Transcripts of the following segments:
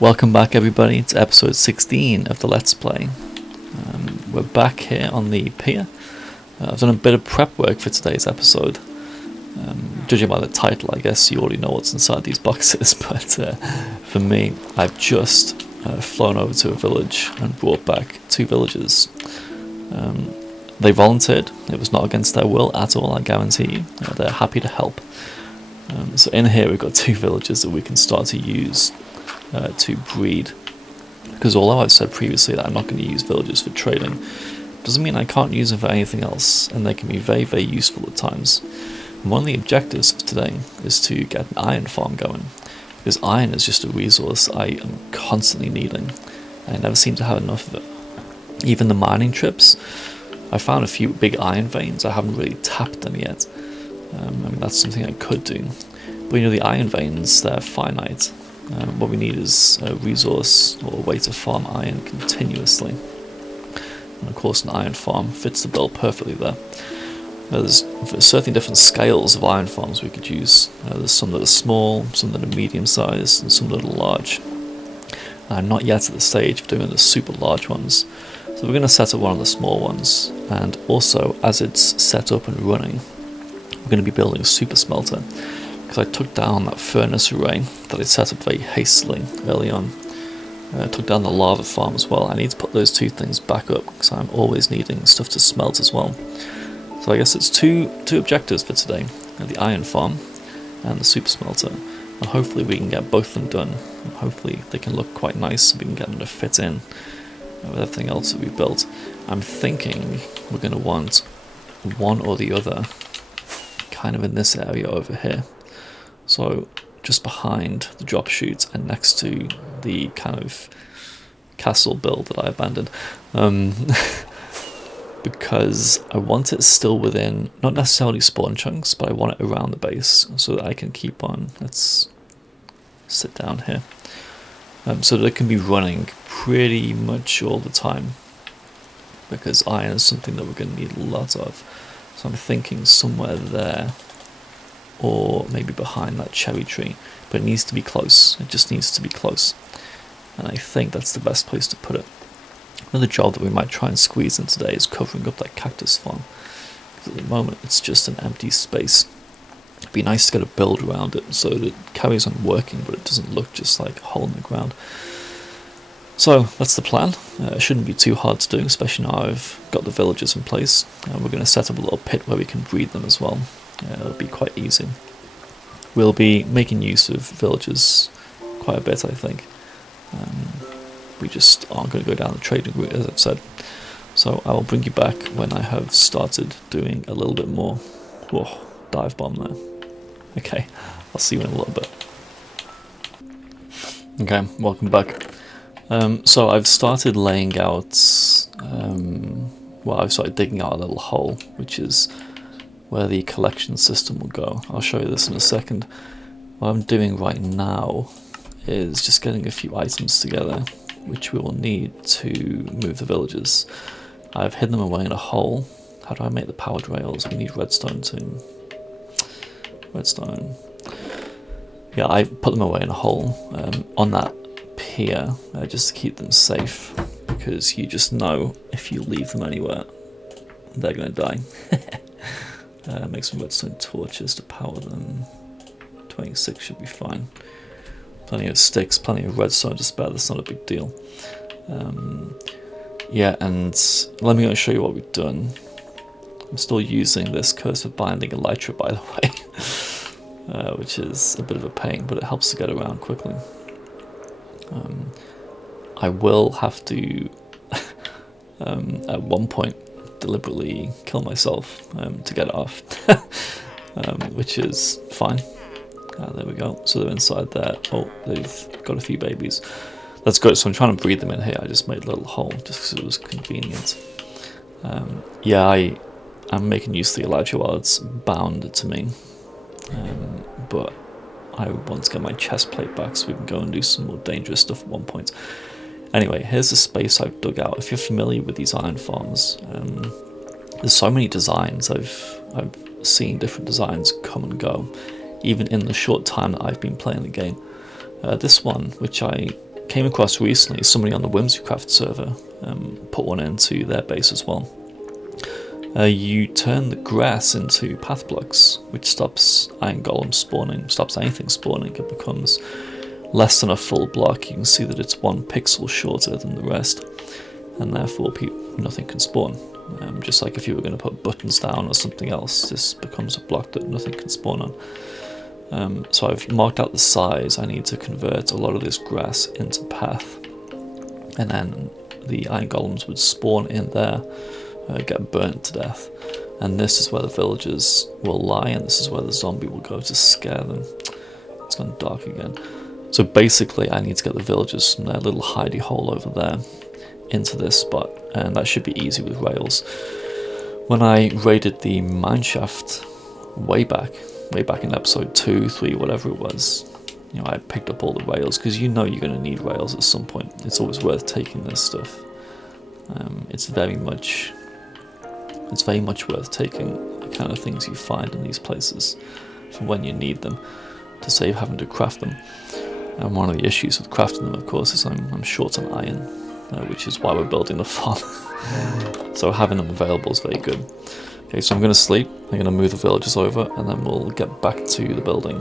Welcome back everybody, it's episode 16 of the Let's Play. We're back here on the pier. I've done a bit of prep work for today's episode. Judging by the title, I guess you already know what's inside these boxes, but for me, I've just flown over to a village and brought back 2 villagers. They volunteered, it was not against their will at all, I guarantee you. They're happy to help. So in here we've got 2 villagers that we can start to use to breed, because although I've said previously that I'm not going to use villagers for trading, doesn't mean I can't use them for anything else, and they can be very, very useful at times. And one of the objectives for today is to get an iron farm going, because iron is just a resource I am constantly needing. I never seem to have enough of it. Even the mining trips, I found a few big iron veins, I haven't really tapped them yet. I mean, that's something I could do, but you know, the iron veins, they're finite. What we need is a resource or a way to farm iron continuously. And of course an iron farm fits the bill perfectly there. There's certainly different scales of iron farms we could use. There's some that are small, some that are medium sized, and some that are large. I'm not yet at the stage of doing the super large ones, so we're going to set up one of the small ones, and also as it's set up and running, we're going to be building a super smelter. Because I took down that furnace array that I set up very hastily early on. I took down the lava farm as well. I need to put those 2 things back up because I'm always needing stuff to smelt as well. So I guess it's two objectives for today: the iron farm and the super smelter. And hopefully we can get both of them done. And hopefully they can look quite nice so we can get them to fit in with everything else that we built. I'm thinking we're going to want one or the other kind of in this area over here. So just behind the drop chute and next to the kind of castle build that I abandoned, because I want it still within, not necessarily spawn chunks, but I want it around the base so that I can keep on. Let's sit down here, so that it can be running pretty much all the time, because iron is something that we're going to need a lot of. So I'm thinking somewhere there, or maybe behind that cherry tree, but it needs to be close. It just needs to be close, and I think that's the best place to put it. Another job that we might try and squeeze in today is covering up that cactus farm, because at the moment it's just an empty space. It'd be nice to get a build around it so that it carries on working, but it doesn't look just like a hole in the ground. So that's the plan. It shouldn't be too hard to do, especially now I've got the villagers in place, and we're going to set up a little pit where we can breed them as well. It'll be quite easy. We'll be making use of villagers quite a bit, I think. We just aren't going to go down the trading route, as I've said. So I will bring you back when I have started doing a little bit more. Whoa, dive bomb there. Okay, I'll see you in a little bit. Okay, welcome back. So I've started laying out, I've started digging out a little hole, which is where the collection system will go. I'll show you this in a second. What I'm doing right now is just getting a few items together, which we will need to move the villagers. I've hidden them away in a hole. How do I make the powered rails? We need redstone too. Redstone. Yeah, I put them away in a hole on that pier, just to keep them safe, because you just know if you leave them anywhere, they're going to die. Make some redstone torches to power them. 26 should be fine. Plenty of sticks, plenty of redstone to spare, that's not a big deal. Yeah, and let me go show you what we've done. I'm still using this cursor binding elytra, by the way, which is a bit of a pain, but it helps to get around quickly. I will have to, at one point, deliberately kill myself to get it off, which is fine. There we go, so they're inside there. Oh, they've got a few babies. That's good, so I'm trying to breed them in here. I just made a little hole just because it was convenient. Yeah, I'm making use of the elytra while it's bound to me, but I want to get my chest plate back so we can go and do some more dangerous stuff at one point. Anyway, here's the space I've dug out. If you're familiar with these iron farms, there's so many designs. I've seen different designs come and go, even in the short time that I've been playing the game. This one, which I came across recently, somebody on the Whimsycraft server put one into their base as well. You turn the grass into path blocks, which stops iron golems spawning, stops anything spawning. It becomes less than a full block. You can see that it's 1 pixel shorter than the rest, and therefore nothing can spawn. Just like if you were going to put buttons down or something else, this becomes a block that nothing can spawn on. So I've marked out the size. I need to convert a lot of this grass into path, and then the iron golems would spawn in there, get burnt to death, and this is where the villagers will lie, and this is where the zombie will go to scare them. It's gone dark again. So basically I need to get the villagers from their little hidey hole over there into this spot, and that should be easy with rails. When I raided the mineshaft way back in episode 2, 3, whatever it was, I picked up all the rails, because you're going to need rails at some point. It's always worth taking this stuff. It's very much worth taking the kind of things you find in these places for when you need them, to save having to craft them. And one of the issues with crafting them, of course, is I'm short on iron, which is why we're building the farm. So having them available is very good. Okay, so I'm going to sleep, I'm going to move the villagers over, and then we'll get back to the building.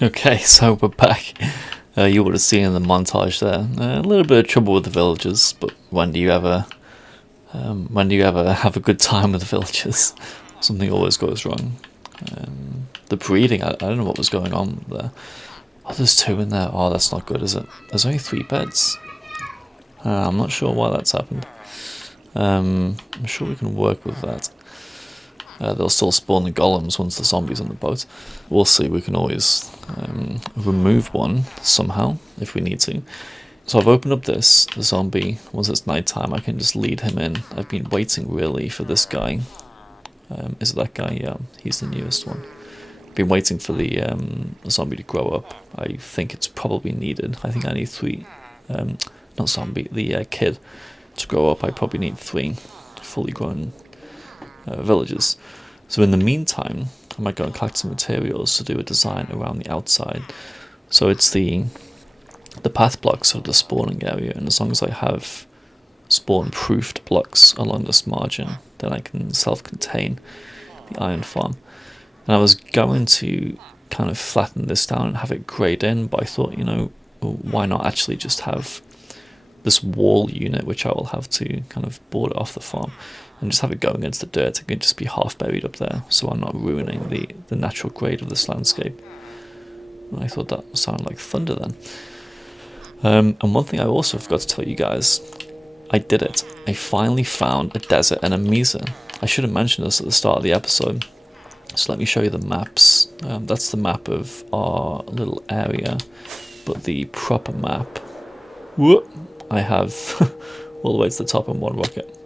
Okay, so we're back. You would have seen in the montage there a little bit of trouble with the villagers, but when do you ever have a good time with the villagers? Something always goes wrong. The breeding, I don't know what was going on there. Oh, there's 2 in there. Oh, that's not good, is it? There's only 3 beds. I'm not sure why that's happened. I'm sure we can work with that. They'll still spawn the golems once the zombie's on the boat. We'll see, we can always remove one somehow if we need to. So I've opened up the zombie. Once it's nighttime, I can just lead him in. I've been waiting really for this guy. Is it that guy? Yeah, he's the newest one. I've been waiting for the zombie to grow up. I think it's probably needed. I think I need 3, not zombie, the kid to grow up. I probably need 3 fully grown villagers. So in the meantime, I might go and collect some materials to do a design around the outside. So it's the path blocks of the spawning area, and as long as I have spawn-proofed blocks along this margin, then I can self-contain the iron farm. And I was going to kind of flatten this down and have it grayed in, but I thought, why not actually just have this wall unit, which I will have to kind of border off the farm, and just have it going against the dirt. It can just be half buried up there, so I'm not ruining the natural grade of this landscape. And I thought that sounded like thunder then. And one thing I also forgot to tell you guys, I did it. I finally found a desert and a mesa. I should have mentioned this at the start of the episode. So let me show you the maps. That's the map of our little area, but the proper map, I have all the way to the top in one rocket.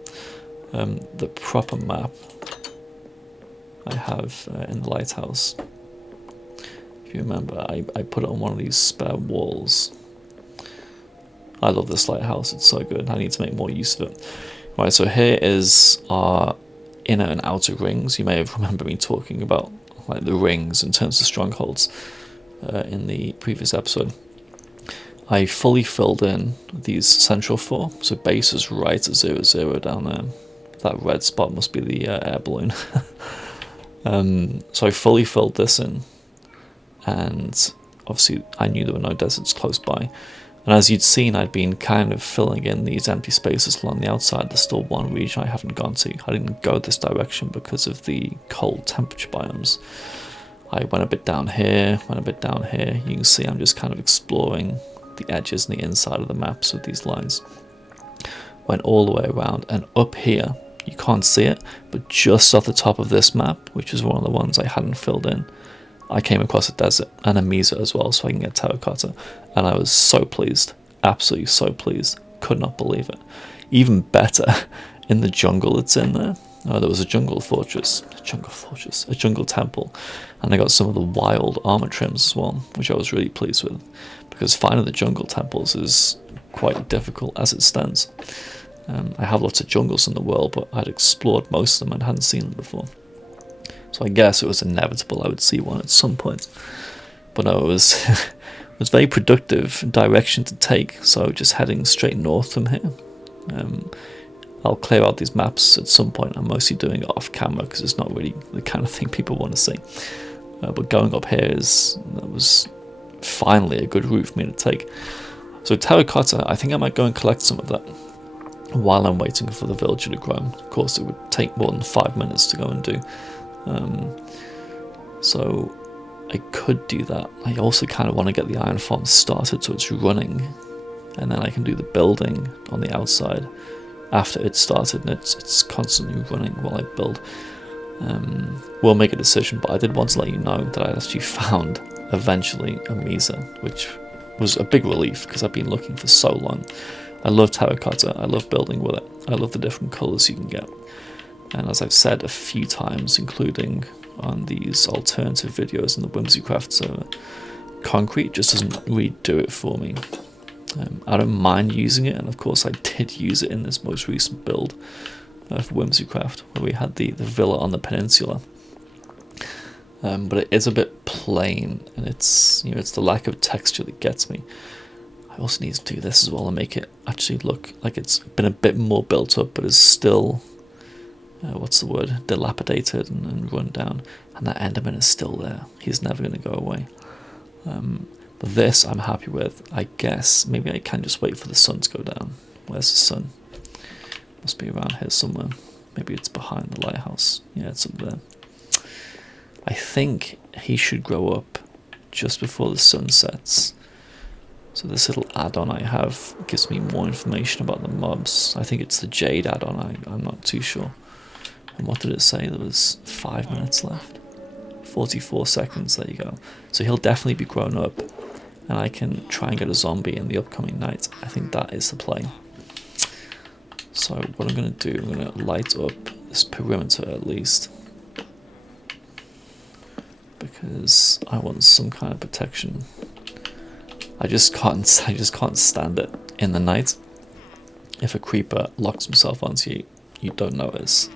The proper map I have in the lighthouse. If you remember, I put it on one of these spare walls. I love this lighthouse, it's so good. I need to make more use of it. Right, so here is our inner and outer rings. You may have remembered me talking about like the rings in terms of strongholds in the previous episode. I fully filled in these central 4, so base is right at 0, down there. That red spot must be the air balloon. So I fully filled this in, and obviously I knew there were no deserts close by. And as you'd seen, I'd been kind of filling in these empty spaces along the outside. There's still one region I haven't gone to. I didn't go this direction because of the cold temperature biomes. I went a bit down here, went a bit down here. You can see I'm just kind of exploring the edges and the inside of the maps with these lines. Went all the way around, and up here, you can't see it, but just off the top of this map, which is one of the ones I hadn't filled in, I came across a desert and a mesa as well, so I can get terracotta, and I was so pleased, absolutely so pleased, could not believe it. Even better, in the jungle that's in there, there was a jungle temple, and I got some of the wild armor trims as well, which I was really pleased with, because finding the jungle temples is quite difficult as it stands. I have lots of jungles in the world, but I'd explored most of them and hadn't seen them before. So I guess it was inevitable I would see one at some point. But no, it was it was very productive direction to take, so just heading straight north from here. I'll clear out these maps at some point. I'm mostly doing it off camera because it's not really the kind of thing people want to see. But going up here that was finally a good route for me to take. So terracotta, I think I might go and collect some of that while I'm waiting for the villager to grow. Of course, it would take more than 5 minutes to go and do. So I could do that. I also kind of want to get the iron farm started so it's running, and then I can do the building on the outside after it's started and it's constantly running while I build. We'll make a decision, but I did want to let you know that I actually found eventually a mesa, which was a big relief because I've been looking for so long. I love terracotta, I love building with it, I love the different colours you can get. And as I've said a few times, including on these alternative videos in the Whimsycraft server, concrete just doesn't really do it for me. I don't mind using it, and of course I did use it in this most recent build for Whimsycraft, where we had the villa on the peninsula. But it is a bit plain, and it's the lack of texture that gets me. I also need to do this as well and make it actually look like it's been a bit more built up, but is still dilapidated and run down, and that Enderman is still there. He's never going to go away. But this I'm happy with. I guess maybe I can just wait for the sun to go down. Where's the sun? Must be around here somewhere. Maybe it's behind the lighthouse. Yeah, it's up there. I think he should grow up just before the sun sets. So this little add-on I have gives me more information about the mobs. I think it's the Jade add-on, I'm not too sure. And what did it say? There was 5 minutes left. 44 seconds, there you go. So he'll definitely be grown up, and I can try and get a zombie in the upcoming night. I think that is the play. So what I'm going to do, I'm going to light up this perimeter at least, because I want some kind of protection. I just can't stand it in the night. If a creeper locks himself onto you, you don't notice,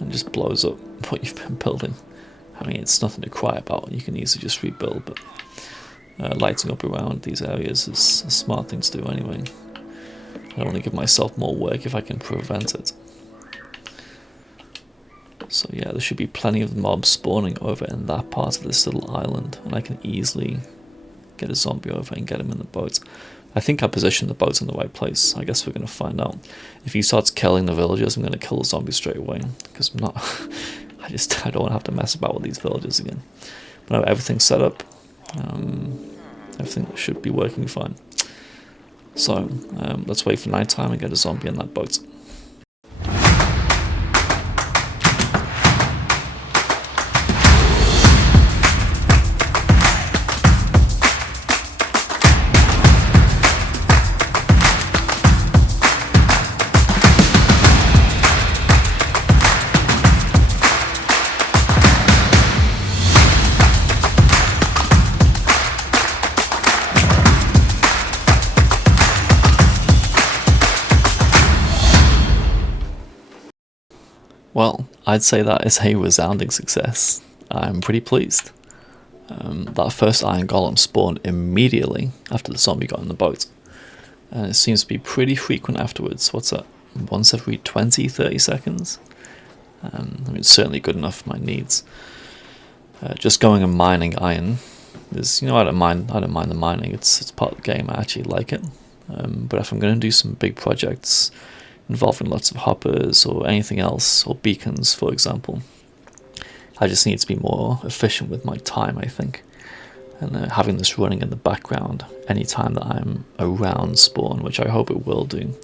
and just blows up what you've been building. I mean, it's nothing to cry about. You can easily just rebuild, but lighting up around these areas is a smart thing to do anyway. I don't want to give myself more work if I can prevent it. So yeah, there should be plenty of mobs spawning over in that part of this little island, and I can easily get a zombie over and get him in the boat. I think I positioned the boat in the right place. I guess we're going to find out. If he starts killing the villagers, I'm going to kill the zombies straight away, because I'm not... I don't want to have to mess about with these villagers again. But now everything's set up. Everything should be working fine. So let's wait for night time and get a zombie in that boat. Well, I'd say that is a resounding success. I'm pretty pleased. That first iron golem spawned immediately after the zombie got in the boat. And it seems to be pretty frequent afterwards. What's that? Once every 20, 30 seconds? I mean, it's certainly good enough for my needs. Just going and mining iron is, I don't mind the mining. It's part of the game. I actually like it. But if I'm going to do some big projects involving lots of hoppers or anything else, or beacons for example, I just need to be more efficient with my time, I think. And having this running in the background anytime that I'm around spawn, which I hope it will do,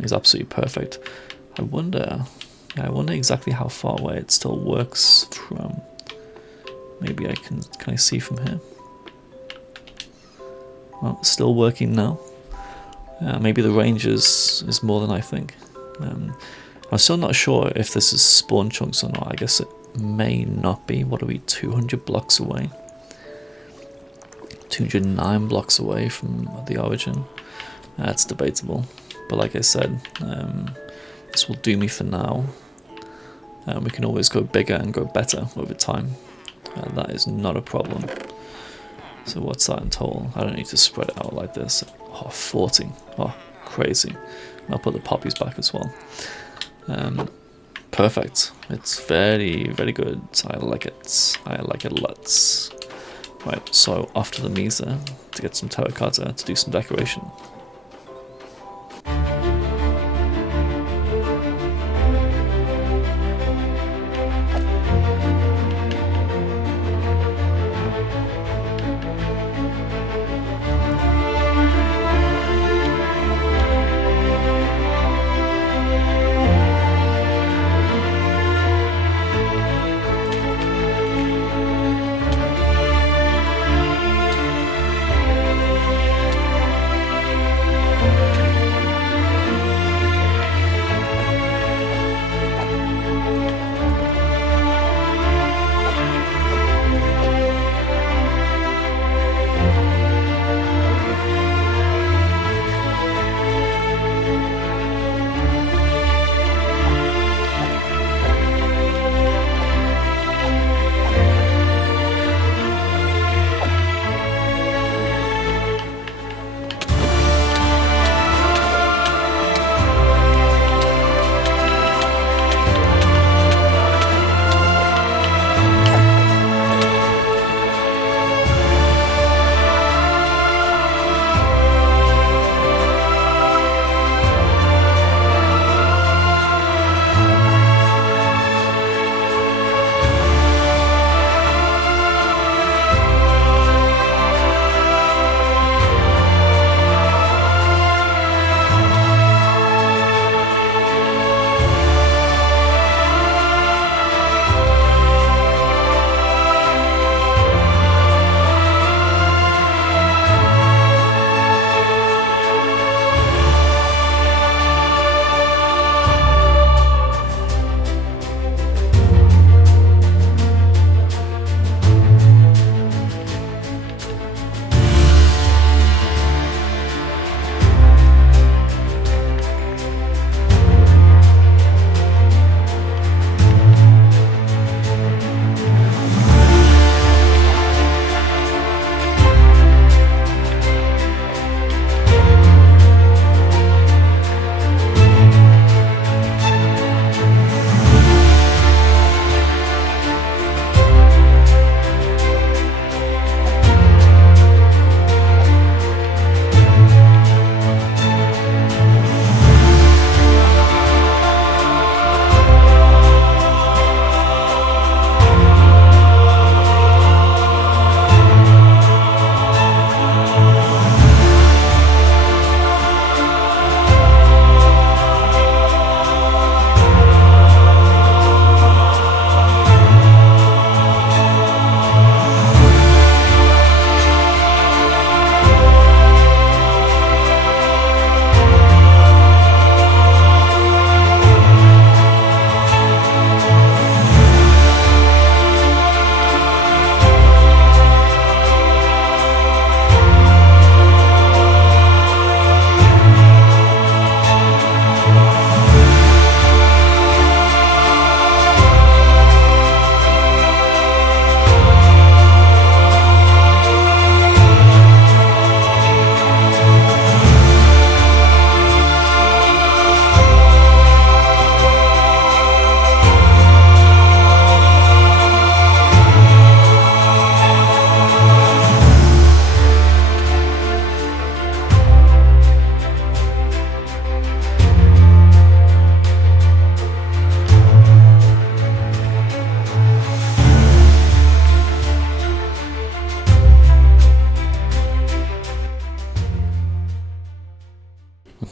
is absolutely perfect. I wonder exactly how far away it still works from. Maybe can I see from here? Well, it's still working now. Maybe the range is more than I think. I'm still not sure if this is spawn chunks or not. I guess it may not be. What are we, 200 blocks away? 209 blocks away from the origin. That's debatable. But like I said, this will do me for now. We can always go bigger and go better over time. That is not a problem. So what's that in total? I don't need to spread it out like this. Oh, 40. Oh, crazy. And I'll put the poppies back as well. Perfect. It's very, very good. I like it. I like it lots. Right, so off to the Mesa to get some terracotta to do some decoration.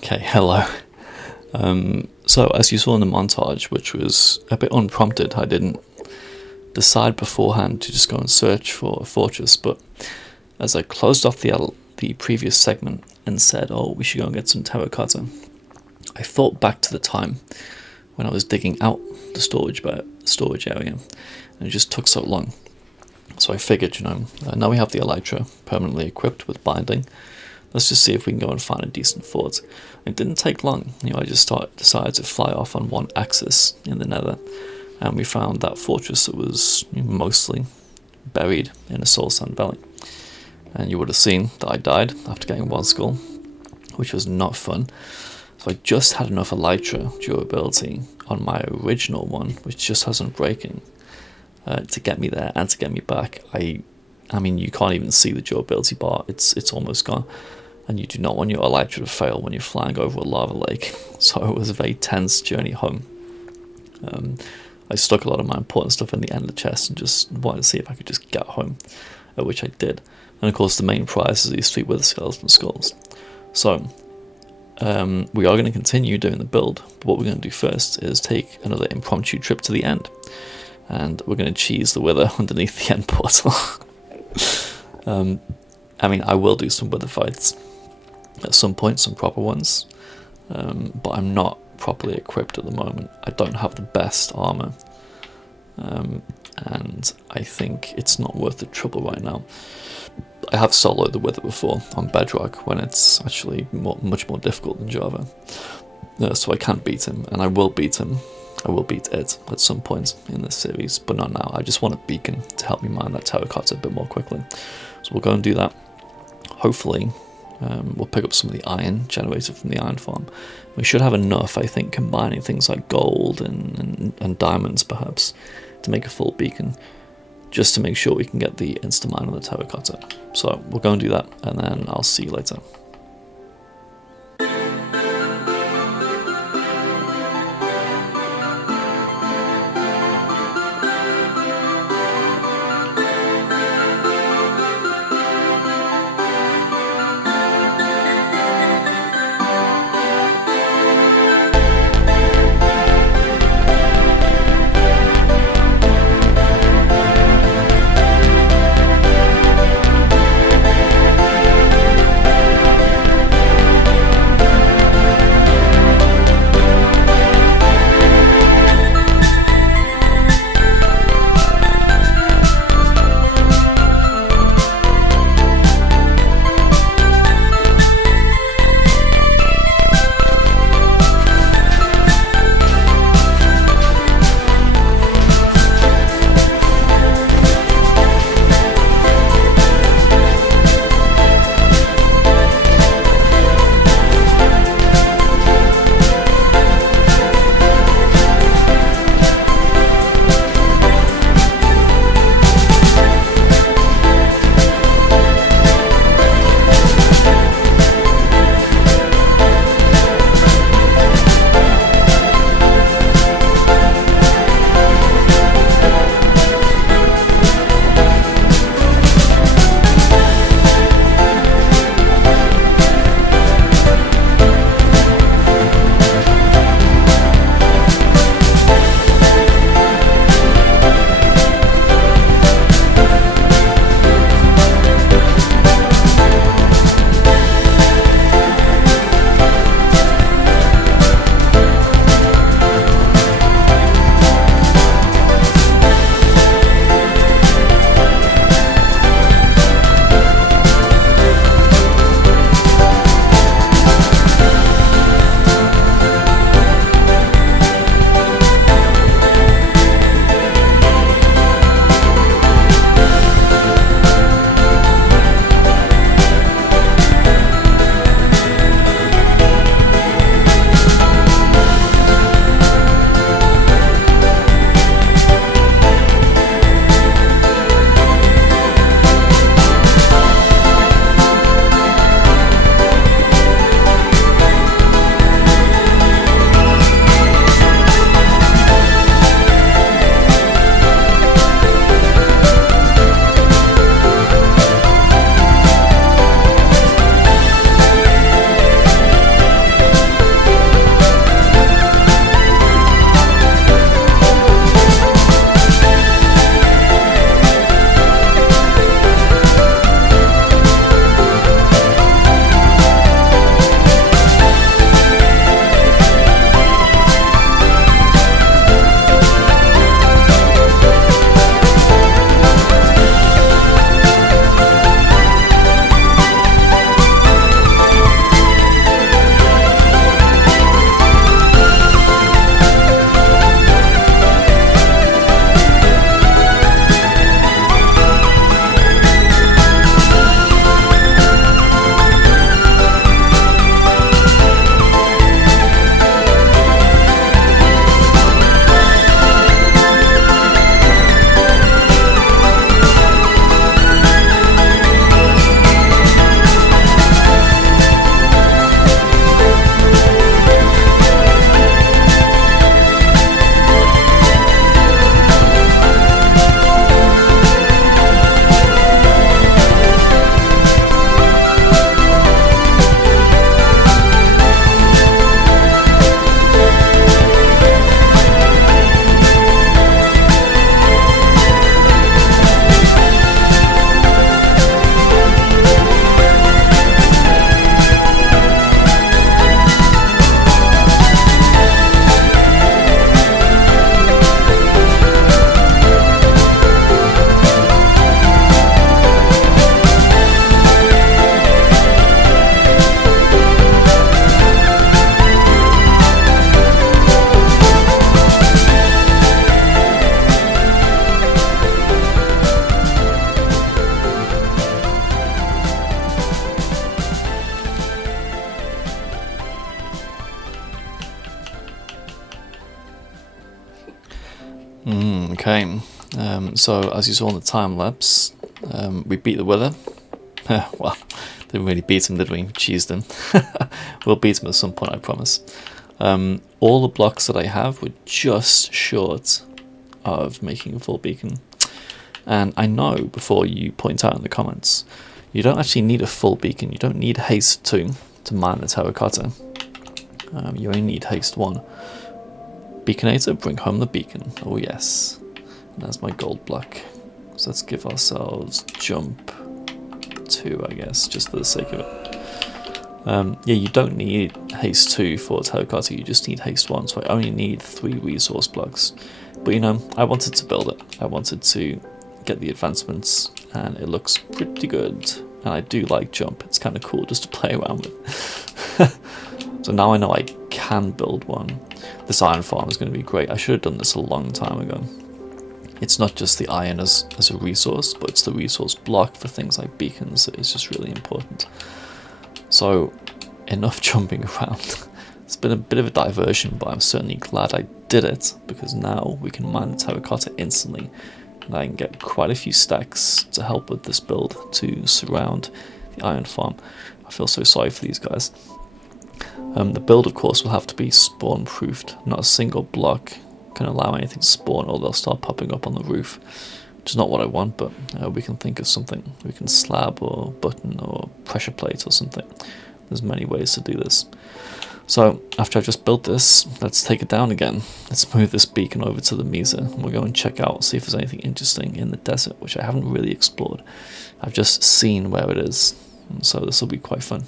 Okay, hello. So as you saw in the montage, which was a bit unprompted, I didn't decide beforehand to just go and search for a fortress, but as I closed off the previous segment and said, oh, we should go and get some terracotta, I thought back to the time when I was digging out the storage area, and it just took so long. So I figured, now we have the elytra permanently equipped with binding. Let's just see if we can go and find a decent fort. It didn't take long. I just decided to fly off on one axis in the nether, and we found that fortress that was mostly buried in a soul sand valley. And you would have seen that I died after getting one skull, which was not fun. So I just had enough elytra durability on my original one, which just hasn't breaking, to get me there and to get me back. I mean, you can't even see the durability bar. It's almost gone. And you do not want your elytra to fail when you're flying over a lava lake. So it was a very tense journey home. I stuck a lot of my important stuff in the end of the chest and just wanted to see if I could just get home, which I did. And of course the main prize is these 3 wither skeleton skulls. So we are going to continue doing the build, but what we're going to do first is take another impromptu trip to the end. And we're going to cheese the wither underneath the end portal. I mean, I will do some wither fights at some point, some proper ones, but I'm not properly equipped at the moment. I don't have the best armor, and I think it's not worth the trouble right now. I have soloed the wither before on bedrock when it's actually much more difficult than Java, so I can't beat him, and I will beat him. I will beat it at some point in this series, but not now. I just want a beacon to help me mine that terracotta a bit more quickly, so we'll go and do that. Hopefully we'll pick up some of the iron generated from the iron farm. We should have enough, I think, combining things like gold and diamonds perhaps, to make a full beacon, just to make sure we can get the insta-mine on the terracotta. So we'll go and do that, and then I'll see you later. Okay, so as you saw in the time lapse, we beat the Wither. Well, didn't really beat him, did we? Cheesed him. We'll beat him at some point, I promise. All the blocks that I have were just short of making a full beacon. And I know, before you point out in the comments, you don't actually need a full beacon. You don't need haste 2 to mine the terracotta. You only need haste 1. Beaconator, bring home the beacon. Oh yes. And there's my gold block. So let's give ourselves jump 2, I guess, just for the sake of it. Yeah, you don't need haste 2 for terracotta, you just need haste 1, so I only need 3 resource blocks. But you know, I wanted to build it. I wanted to get the advancements, and it looks pretty good. And I do like jump, it's kind of cool just to play around with. So now I know I can build one. This iron farm is going to be great. I should have done this a long time ago. It's not just the iron as a resource, but it's the resource block for things like beacons that is just really important. So, enough jumping around. It's been a bit of a diversion, but I'm certainly glad I did it, because now we can mine the terracotta instantly, and I can get quite a few stacks to help with this build to surround the iron farm. I feel so sorry for these guys. The build, of course, will have to be spawn-proofed. Not a single block can allow anything to spawn, or they'll start popping up on the roof, which is not what I want, but we can think of something. We can slab or button or pressure plate or something. There's many ways to do this. So after I've just built this, let's take it down again. Let's move this beacon over to the Mesa, and we'll go and check out, see if there's anything interesting in the desert, which I haven't really explored. I've just seen where it is, and so this will be quite fun.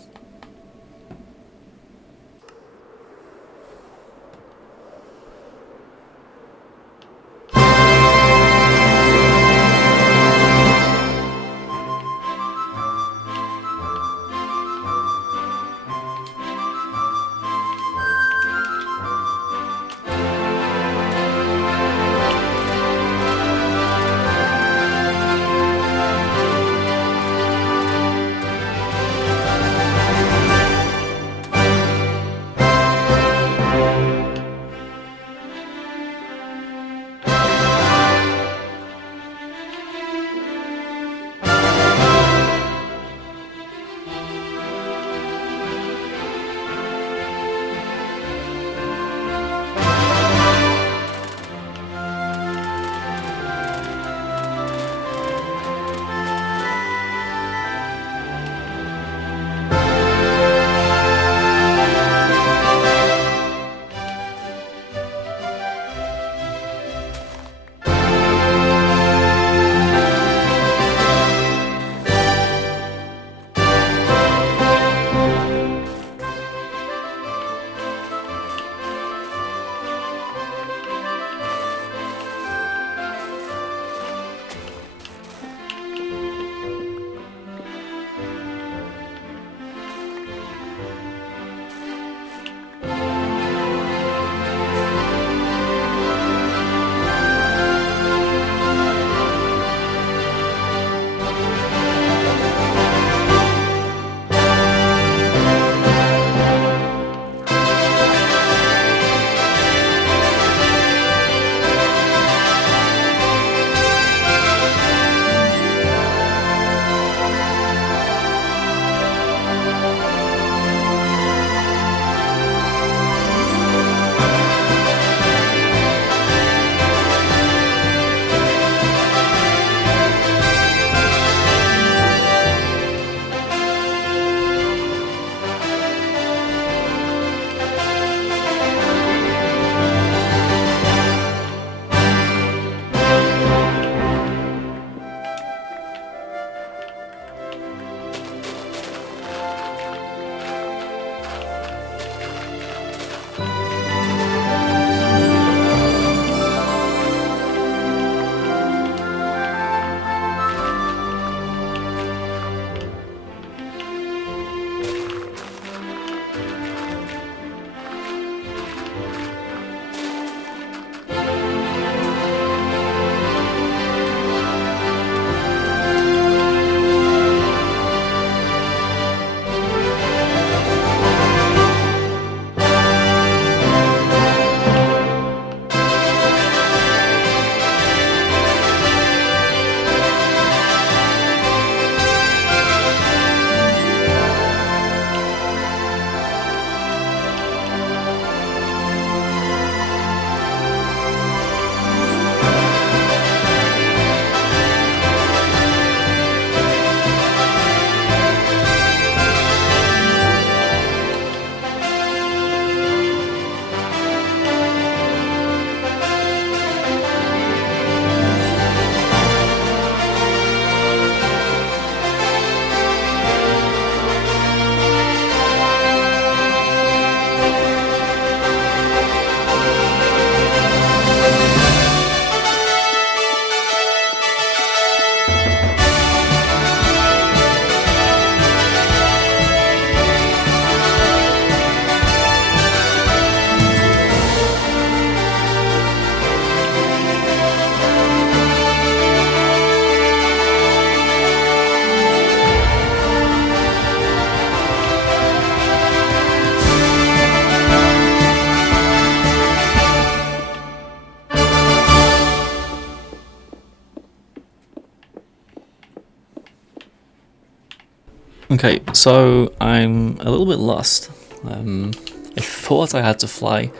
Okay, so I'm a little bit lost. I thought I had to fly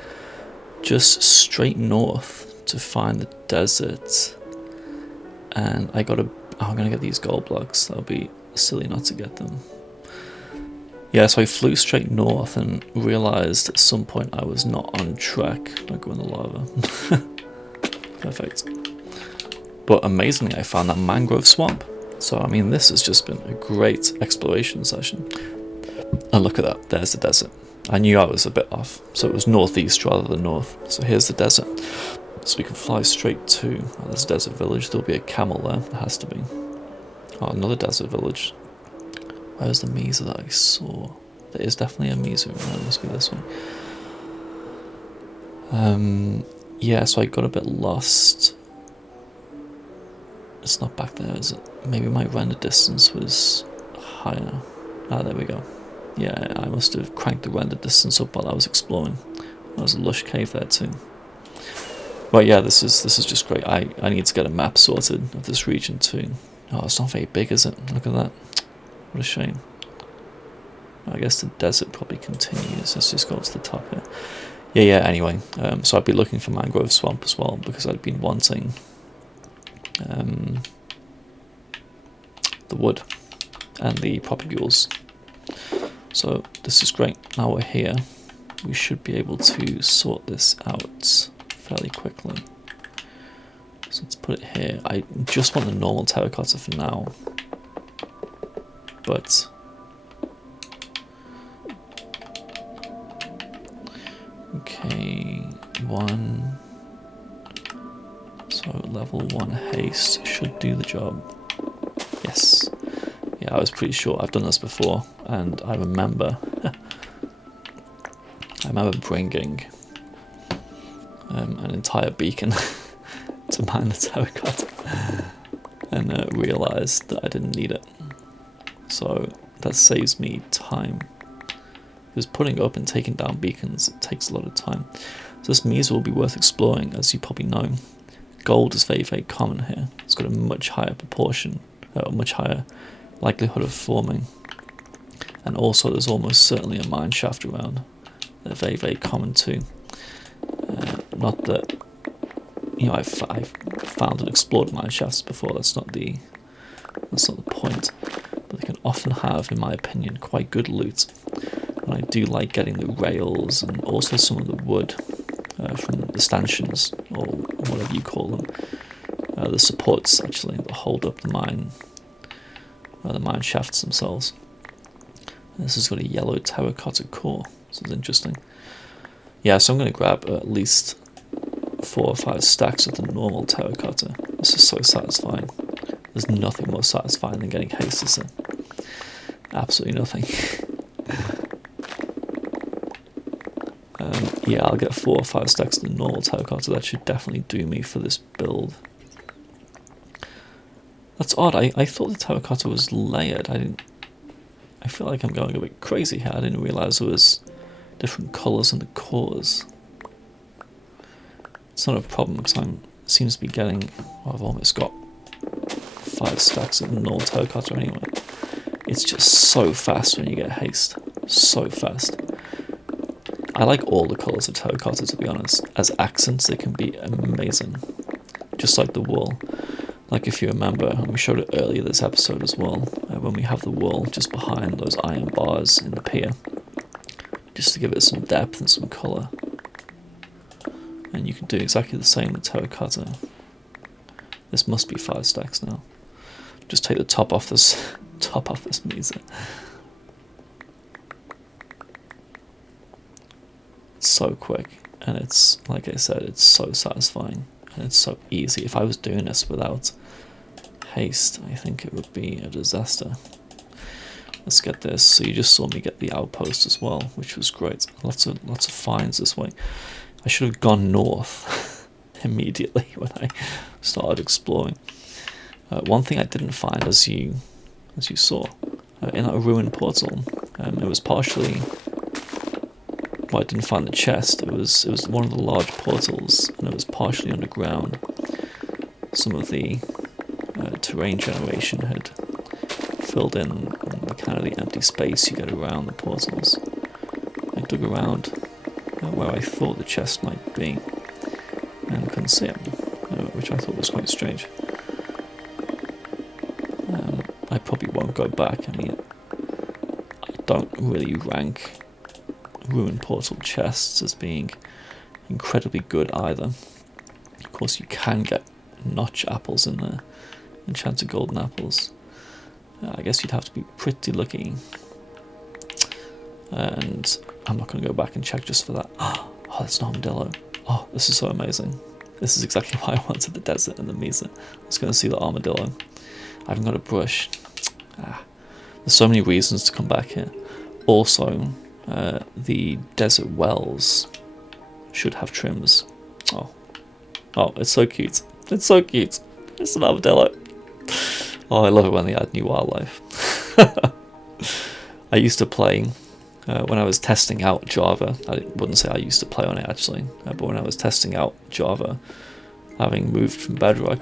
just straight north to find the desert, and I'm gonna get these gold blocks. That'll be silly not to get them. Yeah, so I flew straight north and realized at some point I was not on track. Don't go in the lava. Perfect. But amazingly, I found that mangrove swamp. So, I mean, this has just been a great exploration session. And look at that, there's the desert. I knew I was a bit off, so it was northeast rather than north. So here's the desert. So we can fly straight to this desert village. There'll be a camel there, there has to be. Oh, another desert village. Where's the Mesa that I saw? There is definitely a Mesa, it must be this one. Yeah, so I got a bit lost. It's not back there, is it? Maybe my render distance was higher. Ah, there we go. Yeah, I must have cranked the render distance up while I was exploring. There was a lush cave there too. But yeah, this is just great. I need to get a map sorted of this region too. Oh, it's not very big, is it? Look at that. What a shame. I guess the desert probably continues. Let's just go to the top here. Yeah, anyway. So I'd be looking for mangrove swamp as well, because I'd been wanting the wood and the propagules. So this is great. Now we're here. We should be able to sort this out fairly quickly. So let's put it here. I just want the normal terracotta for now. But okay, 1. So level 1 haste should do the job. Yes. Yeah, I was pretty sure. I've done this before, and I remember. I remember bringing an entire beacon to mine the terracotta, and realised that I didn't need it. So that saves me time. Because putting up and taking down beacons, it takes a lot of time. So this Mesa will be worth exploring, as you probably know. Gold is very, very common here. It's got a much higher proportion, a much higher likelihood of forming. And also there's almost certainly a mine shaft around. They're very, very common too. Not that, you know, I've found and explored mine shafts before. That's not the point. But they can often have, in my opinion, quite good loot. And I do like getting the rails and also some of the wood from the stanchions, or whatever you call them. The supports, actually, that hold up the mine shafts themselves. And this has got a yellow terracotta core. This is interesting. Yeah, so I'm going to grab at least 4 or 5 stacks of the normal terracotta. This is so satisfying. There's nothing more satisfying than getting haste, is there? Absolutely nothing. Yeah, I'll get 4 or 5 stacks of the normal terracotta. That should definitely do me for this build. That's odd. I thought the terracotta was layered. I feel like I'm going a bit crazy here. I didn't realise there was different colours in the cores. It's not a problem because seems to be getting. Oh, I've almost got 5 stacks of the normal terracotta anyway. It's just so fast when you get haste. So fast. I like all the colours of terracotta, to be honest. As accents, they can be amazing. Just like the wool. Like if you remember, and we showed it earlier this episode as well, when we have the wool just behind those iron bars in the pier. Just to give it some depth and some colour. And you can do exactly the same with terracotta. This must be 5 stacks now. Just take the top off this Mesa. It's so quick, and it's, like I said, it's so satisfying, and it's so easy. If I was doing this without haste, I think it would be a disaster. Let's get this. So you just saw me get the outpost as well, which was great. Lots of finds this way. I should have gone north immediately when I started exploring. One thing I didn't find, as you saw, in that ruined portal, it was partially. Well, I didn't find the chest. It was one of the large portals, and it was partially underground. Some of the terrain generation had filled in kind of the empty space you get around the portals. I dug around where I thought the chest might be and couldn't see it, which I thought was quite strange. I probably won't go back. I mean, I don't really rank ruined portal chests as being incredibly good either. Of course, you can get notch apples in there, enchanted golden apples. I guess you'd have to be pretty lucky. And I'm not going to go back and check just for that. Oh, that's an armadillo. Oh, this is so amazing. This is exactly why I wanted the desert and the mesa. I was going to see the armadillo. I haven't got a brush. There's so many reasons to come back here. Also, the desert wells should have trims. Oh, it's so cute. It's so cute. It's an armadillo. Oh, I love it when they add new wildlife. I used to play, when I was testing out Java, I wouldn't say I used to play on it actually, but when I was testing out Java, having moved from Bedrock,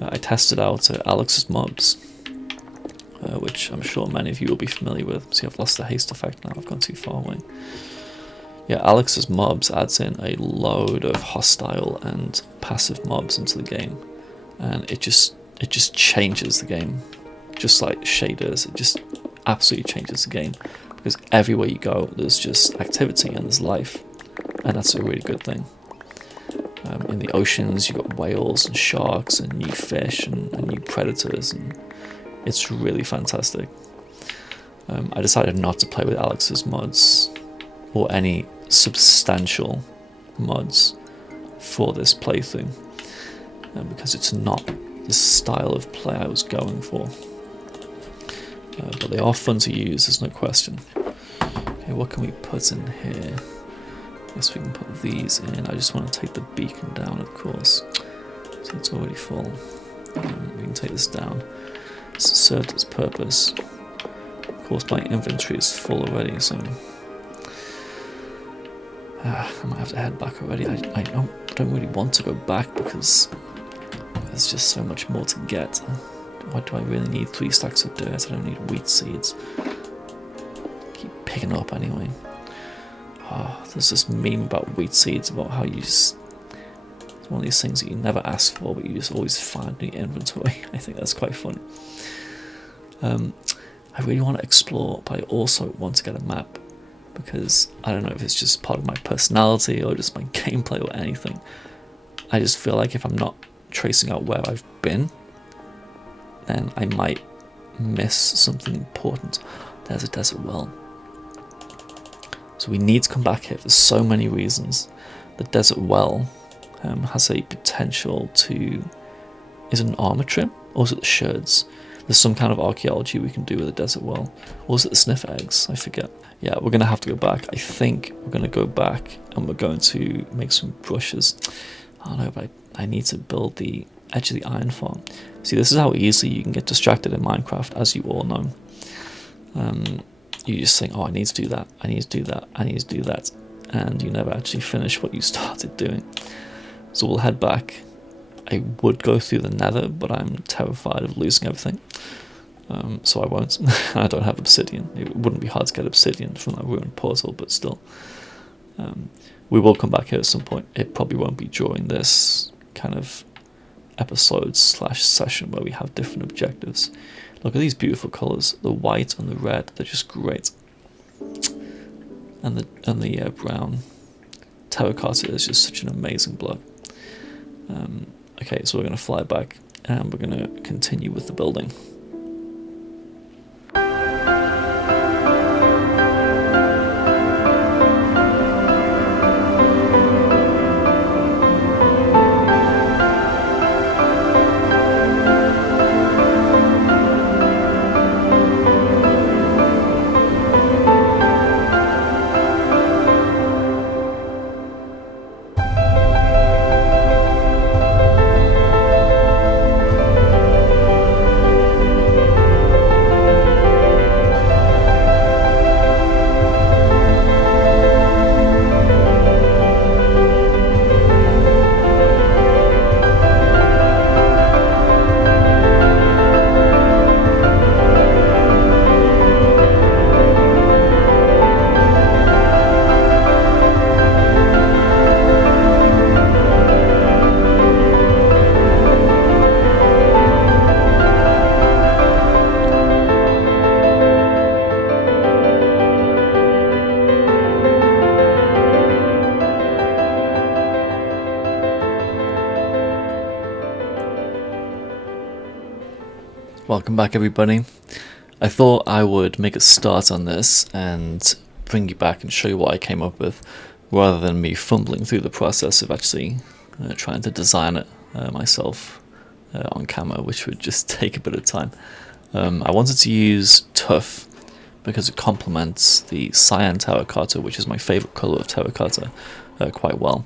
I tested out Alex's mobs, which I'm sure many of you will be familiar with. See, I've lost the haste effect now, I've gone too far away. Yeah, Alex's mobs adds in a load of hostile and passive mobs into the game, and it just changes the game, just like shaders. It just absolutely changes the game, because everywhere you go there's just activity and there's life, and that's a really good thing. In the oceans you've got whales and sharks and new fish and new predators, and it's really fantastic. I decided not to play with Alex's mods or any substantial mods for this playthrough, because it's not the style of play I was going for. But they are fun to use, there's no question. Okay, what can we put in here? I guess we can put these in. I just want to take the beacon down, of course. So it's already full. We can take this down. It's served its purpose. Of course, my inventory is full already, so I might have to head back already. I don't really want to go back because there's just so much more to get. Why do I really need 3 stacks of dirt? I don't need wheat seeds. Keep picking up anyway. Oh, there's this meme about wheat seeds, about how you just... It's one of these things that you never ask for, but you just always find in your inventory. I think that's quite fun. I really want to explore, but I also want to get a map, because I don't know if it's just part of my personality or just my gameplay or anything. I just feel like if I'm not tracing out where I've been, then I might miss something important. There's a desert well. So we need to come back here for so many reasons. The desert well has a potential to... Is it an armor trim? Or is it the sherds? There's some kind of archaeology we can do with the desert well. Or is it the sniff eggs? I forget. Yeah, we're going to have to go back. I think we're going to go back and we're going to make some brushes. I don't know, but I need to build the edge of the iron farm. See, this is how easily you can get distracted in Minecraft, as you all know. You just think, oh, I need to do that, I need to do that, I need to do that, and you never actually finish what you started doing. So we'll head back. I would go through the nether, but I'm terrified of losing everything. So I won't. I don't have obsidian. It wouldn't be hard to get obsidian from that ruined portal, but still. We will come back here at some point. It probably won't be during this kind of episode / session where we have different objectives. Look at these beautiful colours. The white and the red, they're just great. And the brown. Terracotta is just such an amazing block. Okay, so we're going to fly back and we're going to continue with the building. Welcome back, everybody. I thought I would make a start on this and bring you back and show you what I came up with, rather than me fumbling through the process of actually trying to design it myself on camera, which would just take a bit of time. I wanted to use tuff because it complements the cyan terracotta, which is my favourite colour of terracotta, quite well.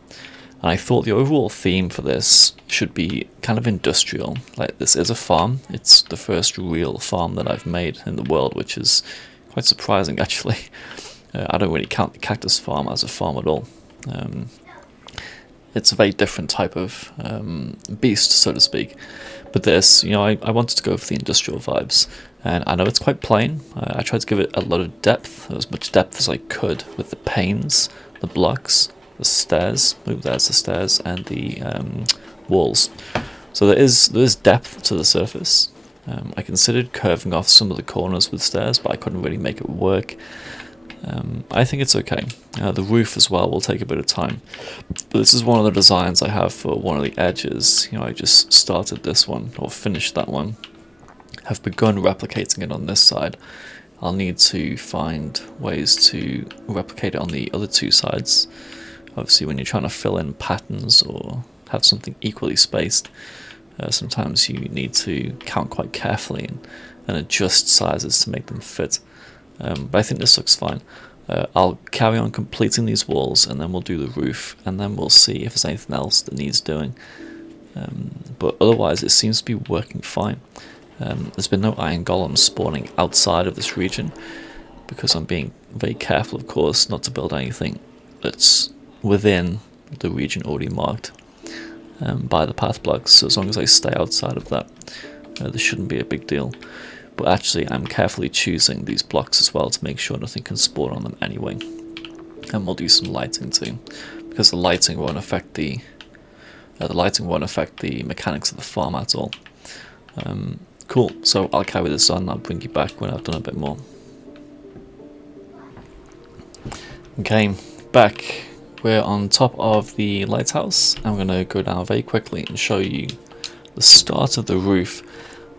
And I thought the overall theme for this should be kind of industrial. Like, this is a farm. It's the first real farm that I've made in the world, which is quite surprising, actually. I don't really count the cactus farm as a farm at all. It's a very different type of beast, so to speak. But this, I wanted to go for the industrial vibes. And I know it's quite plain. I tried to give it a lot of depth, as much depth as I could, with the panes, the blocks, the stairs. Ooh, there's the stairs, and the walls. So there is depth to the surface. I considered curving off some of the corners with stairs, but I couldn't really make it work. I think it's okay. The roof as well will take a bit of time. But this is one of the designs I have for one of the edges. I just started this one, or finished that one. Have begun replicating it on this side. I'll need to find ways to replicate it on the other two sides. Obviously, when you're trying to fill in patterns or have something equally spaced, sometimes you need to count quite carefully and adjust sizes to make them fit. But I think this looks fine. I'll carry on completing these walls, and then we'll do the roof, and then we'll see if there's anything else that needs doing. But otherwise, it seems to be working fine. There's been no iron golems spawning outside of this region, because I'm being very careful, of course, not to build anything that's within the region already marked by the path blocks. So as long as I stay outside of that, this shouldn't be a big deal. But actually, I'm carefully choosing these blocks as well to make sure nothing can spawn on them anyway. And we'll do some lighting too, because the lighting won't affect the mechanics of the farm at all. Cool. So I'll carry this on. I'll bring you back when I've done a bit more. Okay, back. We're on top of the lighthouse. I'm going to go down very quickly and show you the start of the roof.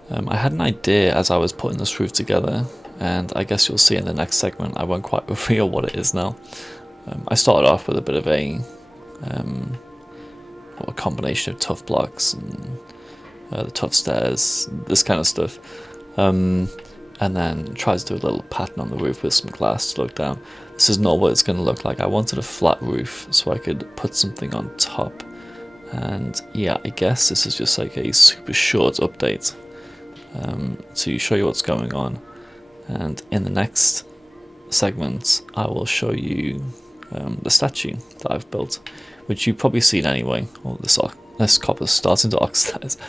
I had an idea as I was putting this roof together, and I guess you'll see in the next segment. I won't quite reveal what it is now. I started off with a bit of a combination of tough blocks and the tough stairs, this kind of stuff, and then tried to do a little pattern on the roof with some glass to look down. This is not what it's going to look like. I wanted a flat roof so I could put something on top, and yeah, I guess this is just like a super short update to show you what's going on. And in the next segment I will show you the statue that I've built, which you've probably seen anyway. Oh, this copper's starting to oxidize.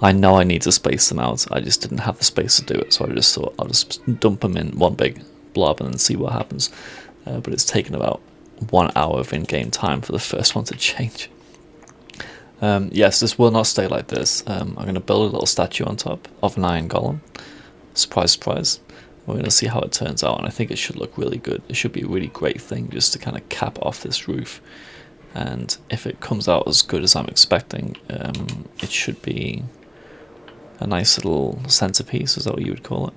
I know I need to space them out. I just didn't have the space to do it, so I just thought I'll just dump them in one big blob and then see what happens. But it's taken about 1 hour of in-game time for the first one to change. Yes, this will not stay like this. I'm going to build a little statue on top of an iron golem. Surprise, surprise. We're going to see how it turns out, and I think it should look really good. It should be a really great thing just to kind of cap off this roof. And if it comes out as good as I'm expecting, it should be a nice little centerpiece, is that what you would call it?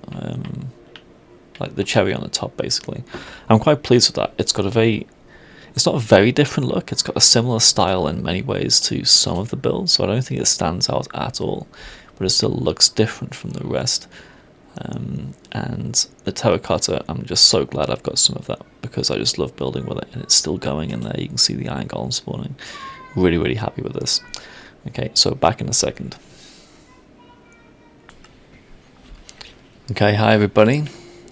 Like the cherry on the top, basically. I'm quite pleased with that. It's not a very different look. It's got a similar style in many ways to some of the builds, so I don't think it stands out at all, but it still looks different from the rest. And the terracotta, I'm just so glad I've got some of that, because I just love building with it, and it's still going in there. You can see the iron golem spawning. Really, really happy with this. Okay, so back in a second. Okay, hi everybody.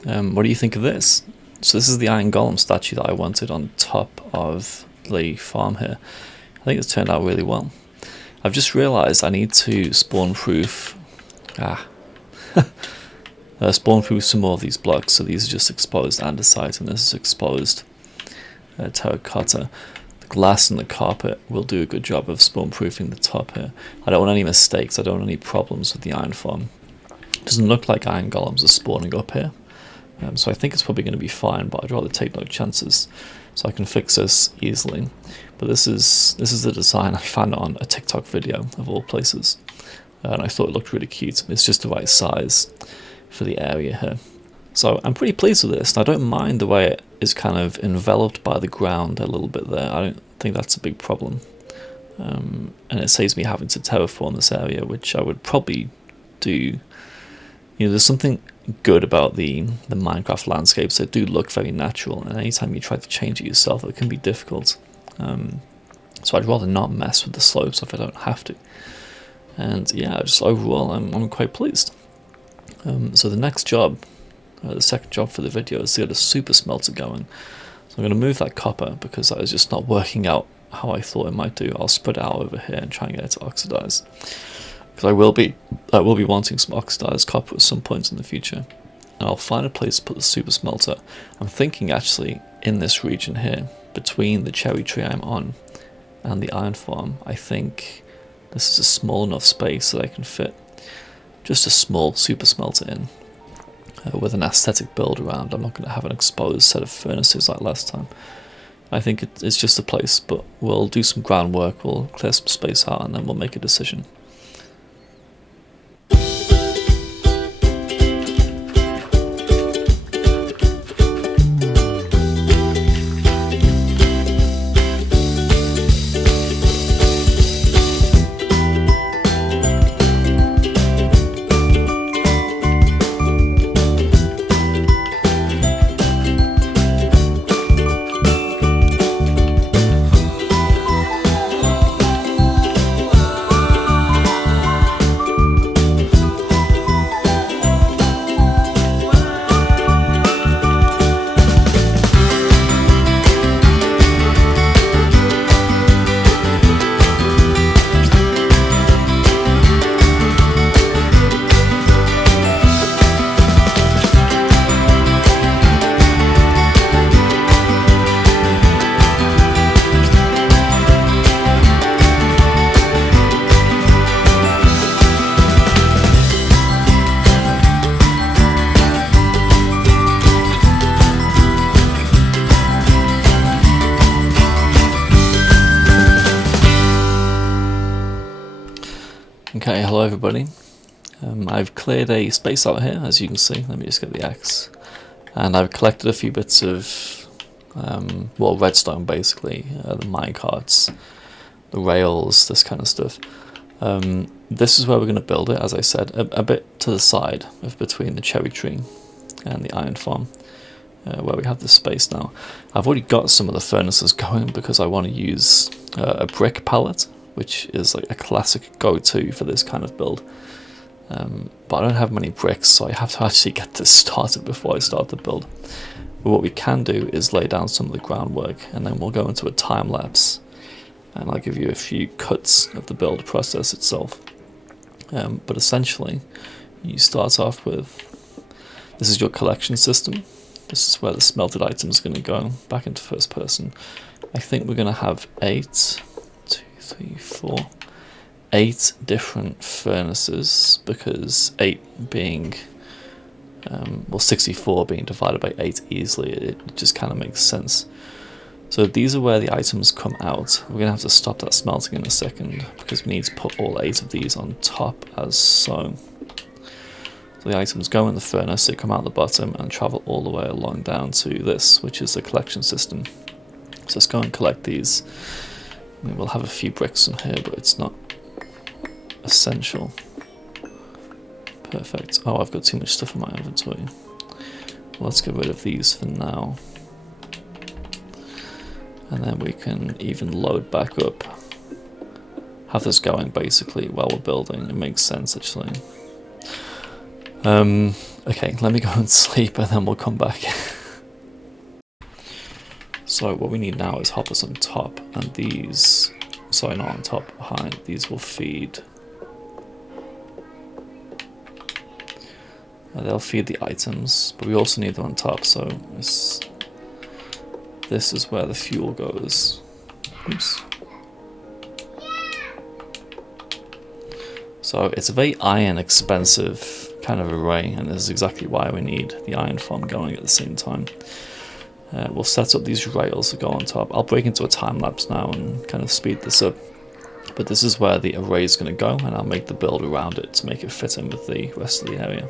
What do you think of this? So this is the iron golem statue that I wanted on top of the farm here. I think it's turned out really well. I've just realised I need to spawn-proof spawn-proof some more of these blocks. So these are just exposed andesite, and this is exposed terracotta. The glass and the carpet will do a good job of spawn-proofing the top here. I don't want any mistakes. I don't want any problems with the iron farm. It doesn't look like iron golems are spawning up here. So I think it's probably going to be fine, but I'd rather take no chances. So I can fix this easily. But this is the design I found on a TikTok video, of all places. and I thought it looked really cute. It's just the right size for the area here. So I'm pretty pleased with this, and I don't mind the way it is kind of enveloped by the ground a little bit there. I don't think that's a big problem. And it saves me having to terraform this area, which I would probably do. You know, there's something good about the Minecraft landscapes. They do look very natural, and anytime you try to change it yourself, it can be difficult. So I'd rather not mess with the slopes if I don't have to. And yeah, just overall, I'm quite pleased. So the next job, the second job for the video, is to get a super smelter going. So I'm going to move that copper because that is just not working out how I thought it might do. I'll spread it out over here and try and get it to oxidize, because I will be wanting some oxidized copper at some point in the future. And I'll find a place to put the super smelter. I'm thinking actually in this region here, between the cherry tree I'm on and the iron farm. I think this is a small enough space that I can fit just a small super smelter in, with an aesthetic build around. I'm not going to have an exposed set of furnaces like last time. I think it's just a place, but we'll do some groundwork, we'll clear some space out, and then we'll make a decision. Okay, hello everybody. I've cleared a space out here, as you can see. Let me just get the axe. And I've collected a few bits of, well, redstone basically, the minecarts, the rails, this kind of stuff. This is where we're going to build it, as I said, a bit to the side of between the cherry tree and the iron farm, where we have this space now. I've already got some of the furnaces going because I want to use a brick pallet, which is like a classic go-to for this kind of build. But I don't have many bricks, so I have to actually get this started before I start the build. But what we can do is lay down some of the groundwork, and then we'll go into a time lapse, and I'll give you a few cuts of the build process itself. But essentially, you start off with, this is your collection system. This is where the smelted items are going to go back into first person. I think we're going to have 8 different furnaces, because 8 being, well, 64 being divided by 8 easily, it just kind of makes sense. So these are where the items come out. We're going to have to stop that smelting in a second, because we need to put all 8 of these on top as so. So the items go in the furnace, they come out the bottom and travel all the way along down to this, which is the collection system. So let's go and collect these. I mean, we'll have a few bricks in here, but it's not essential. Perfect. Oh, I've got too much stuff in my inventory. Let's get rid of these for now. And then we can even load back up. Have this going basically while we're building. It makes sense actually. Okay, let me go and sleep and then we'll come back. So what we need now is hoppers on top, and these, sorry, not on top, behind, these will feed. They'll feed the items, but we also need them on top, so this is where the fuel goes. Oops. So it's a very iron expensive kind of array, and this is exactly why we need the iron farm going at the same time. We'll set up these rails to go on top. I'll break into a time lapse now and kind of speed this up. but this is where the array is going to go, and I'll make the build around it to make it fit in with the rest of the area.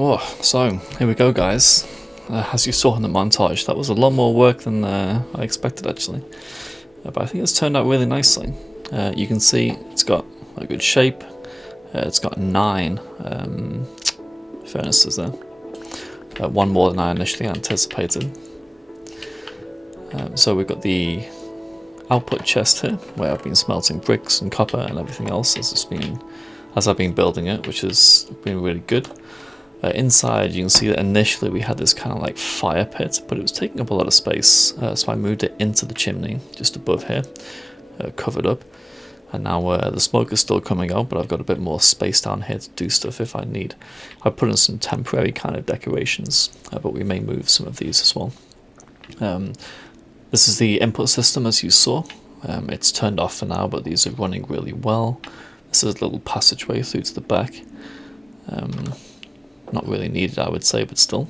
Oh, so here we go, guys. As you saw in the montage, that was a lot more work than I expected, actually. But I think it's turned out really nicely. You can see it's got a good shape. It's got 9 furnaces there. One more than I initially anticipated. So we've got the output chest here, where I've been smelting bricks and copper and everything else as I've been building it, which has been really good. Inside, you can see that initially we had this kind of like fire pit, but it was taking up a lot of space, so I moved it into the chimney just above here, covered up. And now the smoke is still coming out, but I've got a bit more space down here to do stuff if I need. I put in some temporary kind of decorations, but we may move some of these as well. This is the input system, as you saw. It's turned off for now, but these are running really well. This is a little passageway through to the back. Not really needed, I would say, but still.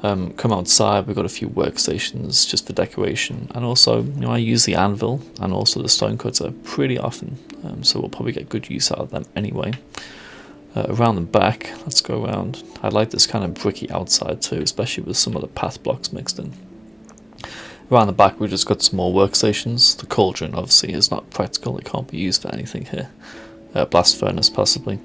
Come outside, we've got a few workstations just for decoration, and also, I use the anvil and also the stone cutter pretty often, so we'll probably get good use out of them anyway. Around the back, let's go around. I like this kind of bricky outside too, especially with some of the path blocks mixed in. Around the back, we've just got some more workstations. The cauldron obviously is not practical, it can't be used for anything here. Blast furnace possibly.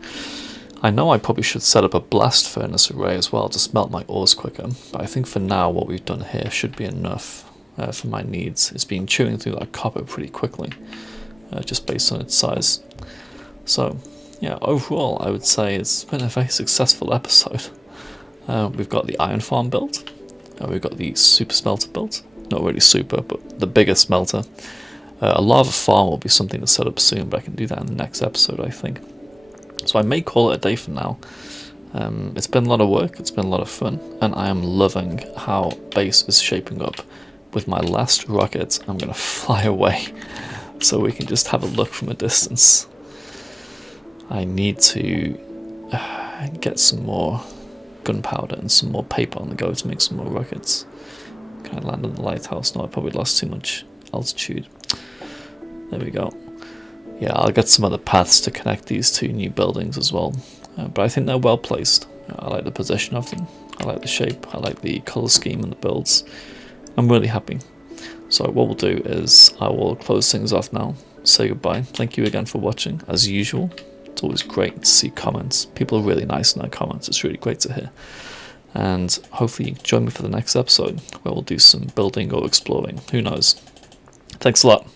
I know I probably should set up a blast furnace array as well to smelt my ores quicker, but I think for now what we've done here should be enough for my needs. It's been chewing through that copper pretty quickly, just based on its size. So yeah, overall I would say it's been a very successful episode. We've got the iron farm built, we've got the super smelter built, not really super, but the bigger smelter. A lava farm will be something to set up soon, but I can do that in the next episode, I think. So I may call it a day for now. It's been a lot of work, it's been a lot of fun, and I am loving how base is shaping up. With my last rocket, I'm going to fly away so we can just have a look from a distance. I need to get some more gunpowder and some more paper on the go to make some more rockets. Can I land on the lighthouse? No, I probably lost too much altitude. There we go. Yeah, I'll get some other paths to connect these two new buildings as well, but I think they're well placed. I like the position of them, I like the shape, I like the colour scheme and the builds. I'm really happy. So what we'll do is I will close things off now, say goodbye. Thank you again for watching, as usual. It's always great to see comments. People are really nice in their comments, it's really great to hear. And hopefully you can join me for the next episode, where we'll do some building or exploring, who knows. Thanks a lot.